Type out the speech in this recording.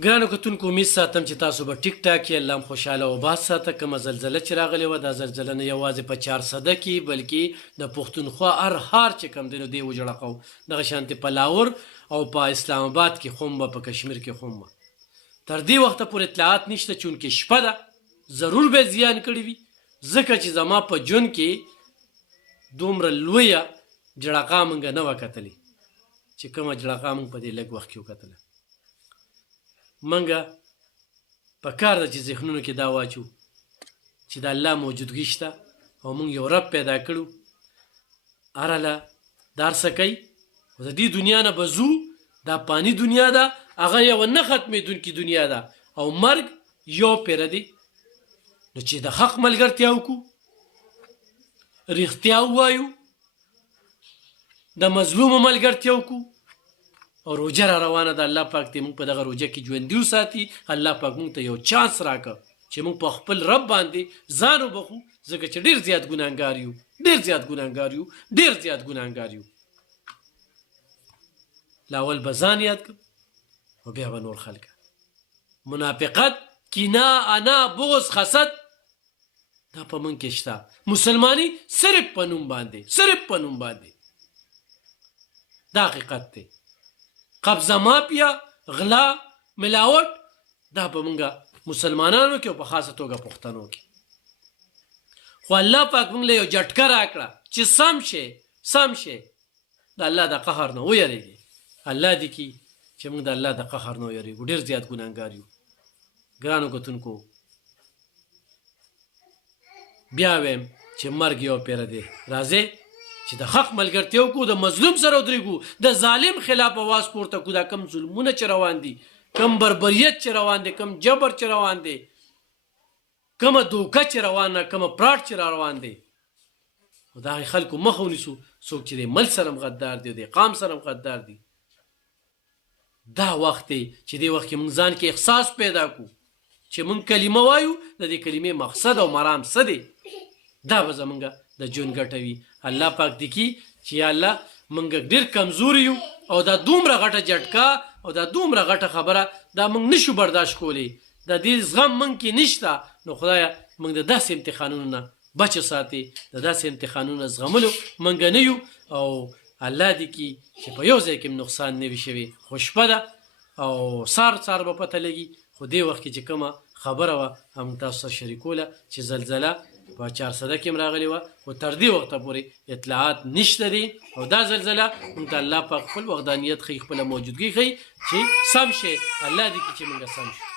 ګرانو کتونکو امید ساتم چې تاسو به ټیک ټاک یې، الله هم خوشحاله او باد ساته. کومه زلزله چې راغلې وه، دا زلزله نه یوازې په 400 کې بلکې د پښتونخوا هر ښار چې کوم دی نو دی وجړقو. دغه شانتې په لاهور او په اسلام آباد کې خو هم په کشمیر کې خو هم تر دې وخته پورې اطلاعات نشته، چونکې شپه ده، ضرور به زیان کړی وي، ځکه چې زما په ژوند کې دومره لویه جړقه موږ نه وه کتلې چې کومه جړقه موږ په دې لږ وخت کې وکتله. منګه په کار ده چې ذهنونو کې دا واچو چې د الله موجودګي شته او موږ یو رب پیدا کړو، هرله دا هر څه کوي او د دې دنیا نه به ځو. دا پانی دنیا ده، هغه یوه نه ختمېدونکې دنیا ده او مرګ یو پیره دی. نو چې د حق ملګرتیا وکړو، رښتیا ووایو، د مظلومو ملګرتیا وکړو او روجه را روانه ده. الله پاک دې موږ په دغه روجه کې ژوندي وساتي. الله پاک موږ ته یو چانس راکړه چې موږ په خپل رب باندې ځان وبخو، ځکه چې ډېر زیات ګناهګار یو، ډېر زیات ګناهګار یو، ډېر زیات ګناهګار یو. لاول به ځان یاد کړه او بیا به نور خلک. منافقت، کینه، انا، بغض، حسد دا په موږ کې شته. مسلماني صرف په نوم باندې، صرف په نوم باندې. دا حقیقت دی. قبضه، مافیا، غلا، ملاوټ دا په موږ مسلمانانو کې او په خاصه توګه پښتنو کې. خو الله پاک موږ له یو جټکه راکړه چې سم شي، سم شي، د الله د قهر نه ویریږي. الله دې کي چې موږ د الله د قهر نه ویریږو. ډېر زیات ګناهګار یو. ګرانو کتونکو بیا وایم چې مرګ یو پیره دی. راځئ چې د حق ملګرتیا وکړو، د مظلوم سره ودرېږو، د ظالم خلاف اواز پورته کړو. دا کم ظلمونه چې روان دي، کم بربریت چې روان دی، کم جبر چې روان دی، کومه دوکه چې روانه، کومه پراټ چې را روان دی، او د هغې خلکو مخه ونیسو. څوک چې د ملک سره هم غدار دی، د قام سره هم غدار دی. دا وخت دی چې دې وخت کې موږ ځان کې احساس پیدا کړو چې موږ کلمه وایو، د دې کلمې مقصد او مرام څه دی. دا به زمونږ د ژوند ګټه وي. الله پاک دې کي چې یا الله موږ ډېر کمزور یو او دا دومره غټه جټکه او دا دومره غټه خبره دا موږ نشو برداشت کولی. د دې زغم موږ کې نشته. نو خدایه موږ د داسې امتحانونو نه بچ ساتي، د داسې امتحانونو زغملو موږ نه یو. او الله دې کي چې په یو ځای کې نقصان نه وي شوی. خو شپه ده او سار به پته لګي. خو دې وخت کې چې کومه خبره وه هم تاسو سره شریکوله چې زلزله په 400 کې هم راغلې وه، خو تر دې وخته پورې اطلاعات نشته دي. او دا زلزله موږ ته الله پاک خپل وحدانیت ښیي، خپله موجودګي ښیي چې سم شي. الله دې کي چې موږ سم شو.